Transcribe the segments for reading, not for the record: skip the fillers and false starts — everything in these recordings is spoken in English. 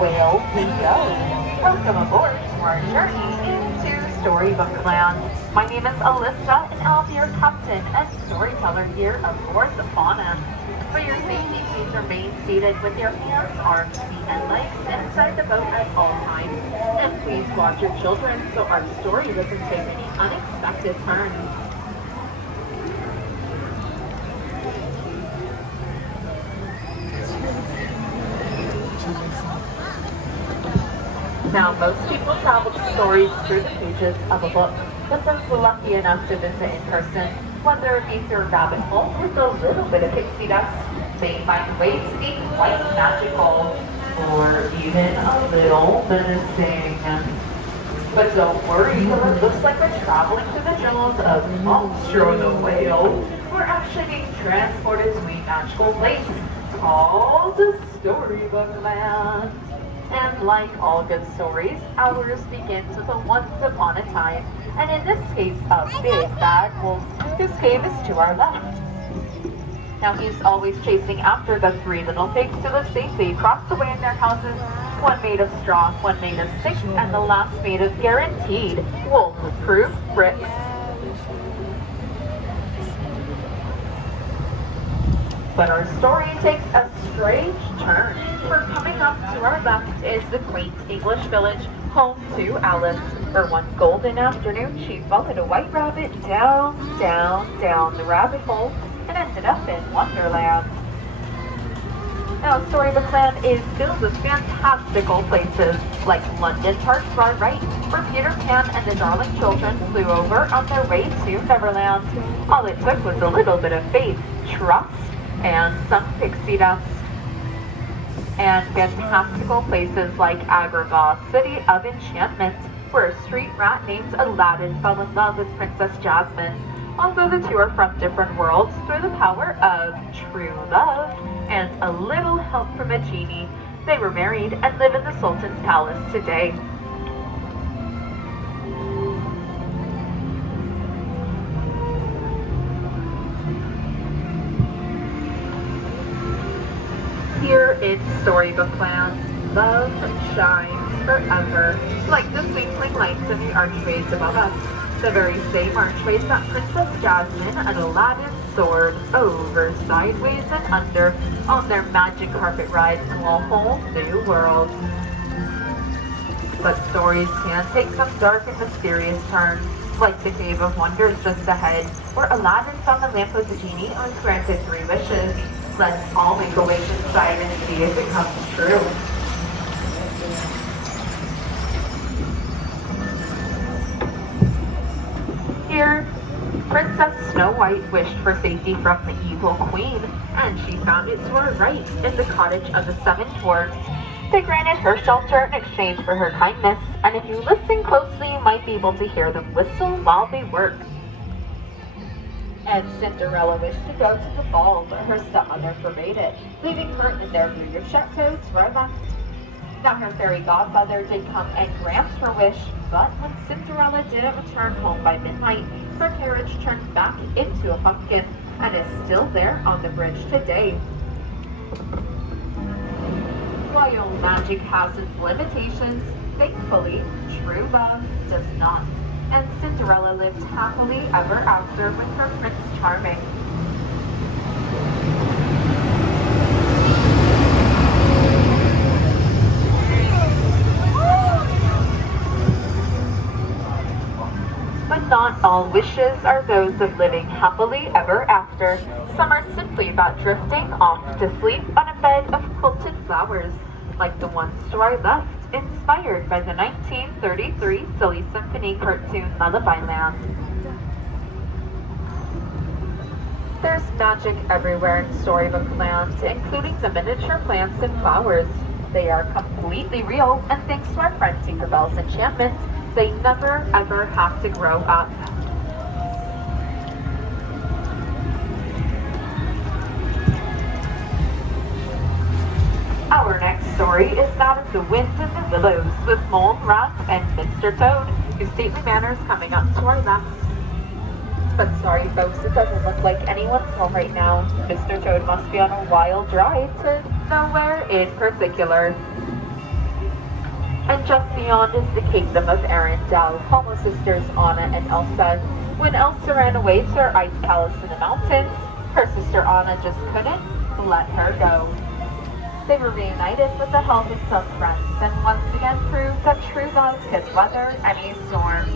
Whale we go. Welcome aboard to our journey into Storybook Land. My name is Alyssa and I'll be your captain and storyteller here aboard the Fauna. For your safety, please remain seated with your hands, arms, feet, and legs inside the boat at all times. And please watch your children so our story doesn't take any unexpected turns. Now, most people travel to stories through the pages of a book, but those lucky enough to visit in person, whether it be through a rabbit hole with a little bit of pixie dust, may find ways to be quite magical, or even a little menacing. But don't worry, though it looks like we're traveling through the jungles of Monstro the Whale. We're actually being transported to a magical place called the Storybook Land. And like all good stories, ours begins with a once upon a time, and in this case, a big bad wolf whose cave is to our left. Now he's always chasing after the three little pigs who live safely across the way in their houses, one made of straw, one made of sticks, and the last made of guaranteed wolf-proof bricks. But our story takes a strange turn, for coming up to our left is the quaint English village home to Alice. For one golden afternoon, she followed a white rabbit down the rabbit hole and ended up in Wonderland. Now, Storybook Land is filled with fantastical places, like London Park far right, where Peter Pan and the darling children flew over on their way to Neverland. All it took was a little bit of faith, trust, and some pixie dust. And fantastical places like Agrabah, City of Enchantment, where a street rat named Aladdin fell in love with Princess Jasmine. Although the two are from different worlds, through the power of true love and a little help from a genie, they were married and live in the Sultan's palace today. Here in Storybook Land, love shines forever, like the twinkling lights in the archways above us, the very same archways that Princess Jasmine and Aladdin soared over, sideways and under, on their magic carpet rides to a whole new world. But stories can take some dark and mysterious turns, like the Cave of Wonders just ahead, where Aladdin found the lamp of the genie and was granted 3 wishes. Let's all make a wish inside and see if it comes true. Here, Princess Snow White wished for safety from the evil queen, and she found it to her right in the cottage of the 7 dwarfs. They granted her shelter in exchange for her kindness, and if you listen closely, you might be able to hear them whistle while they work. And Cinderella wished to go to the ball, but her stepmother forbade it, leaving her in their brood of chateaux to our left. Now her fairy godmother did come and grant her wish, but when Cinderella didn't return home by midnight, her carriage turned back into a pumpkin and is still there on the bridge today. While magic has its limitations, thankfully, true love does not. And Cinderella lived happily ever after with her Prince Charming. But not all wishes are those of living happily ever after. Some are simply about drifting off to sleep on a bed of quilted flowers, like the ones to our left, inspired by the 1933 Silly Symphony cartoon Lullaby Land. There's magic everywhere in Storybook Land, including the miniature plants and flowers. They are completely real, and thanks to our friend Tinkerbell's enchantment, they never ever have to grow up. Our next story is that of the Wind in the Willows with Mole Rat and Mr. Toad, whose stately manners coming up to our left. But sorry folks, it doesn't look like anyone's home right now. Mr. Toad must be on a wild ride to nowhere in particular. and just beyond is the kingdom of Arendelle, home of sisters Anna and Elsa. When Elsa ran away to her ice palace in the mountains, her sister Anna just couldn't let her go. They were reunited with the help of some friends and once again proved that true love can weather any storm.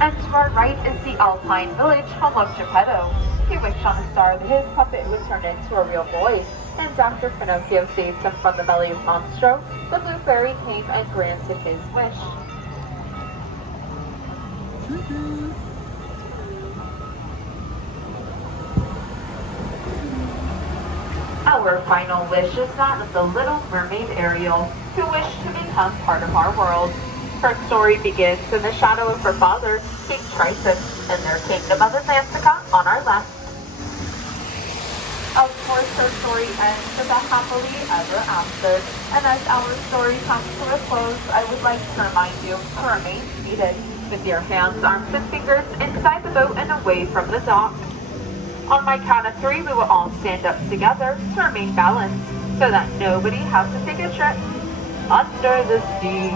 And to our right is the Alpine village, home of Geppetto. He wished on a star that his puppet would turn into a real boy, and Dr. Pinocchio saved him from the belly of Monstro. The Blue Fairy came and granted his wish. Our final wish is that of the Little Mermaid Ariel, who wished to become part of our world. Her story begins in the shadow of her father, King Triton, in their kingdom of Atlantica on our left. Of course, her story ends with a happily ever after, and as our story comes to a close, I would like to remind you to remain seated, with your hands, arms, and fingers inside the boat and away from the dock. On my count of 3, we will all stand up together to remain balanced, so that nobody has to take a trip under the sea.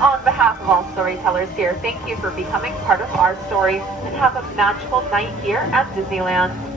On behalf of all storytellers here, thank you for becoming part of our story, and have a magical night here at Disneyland.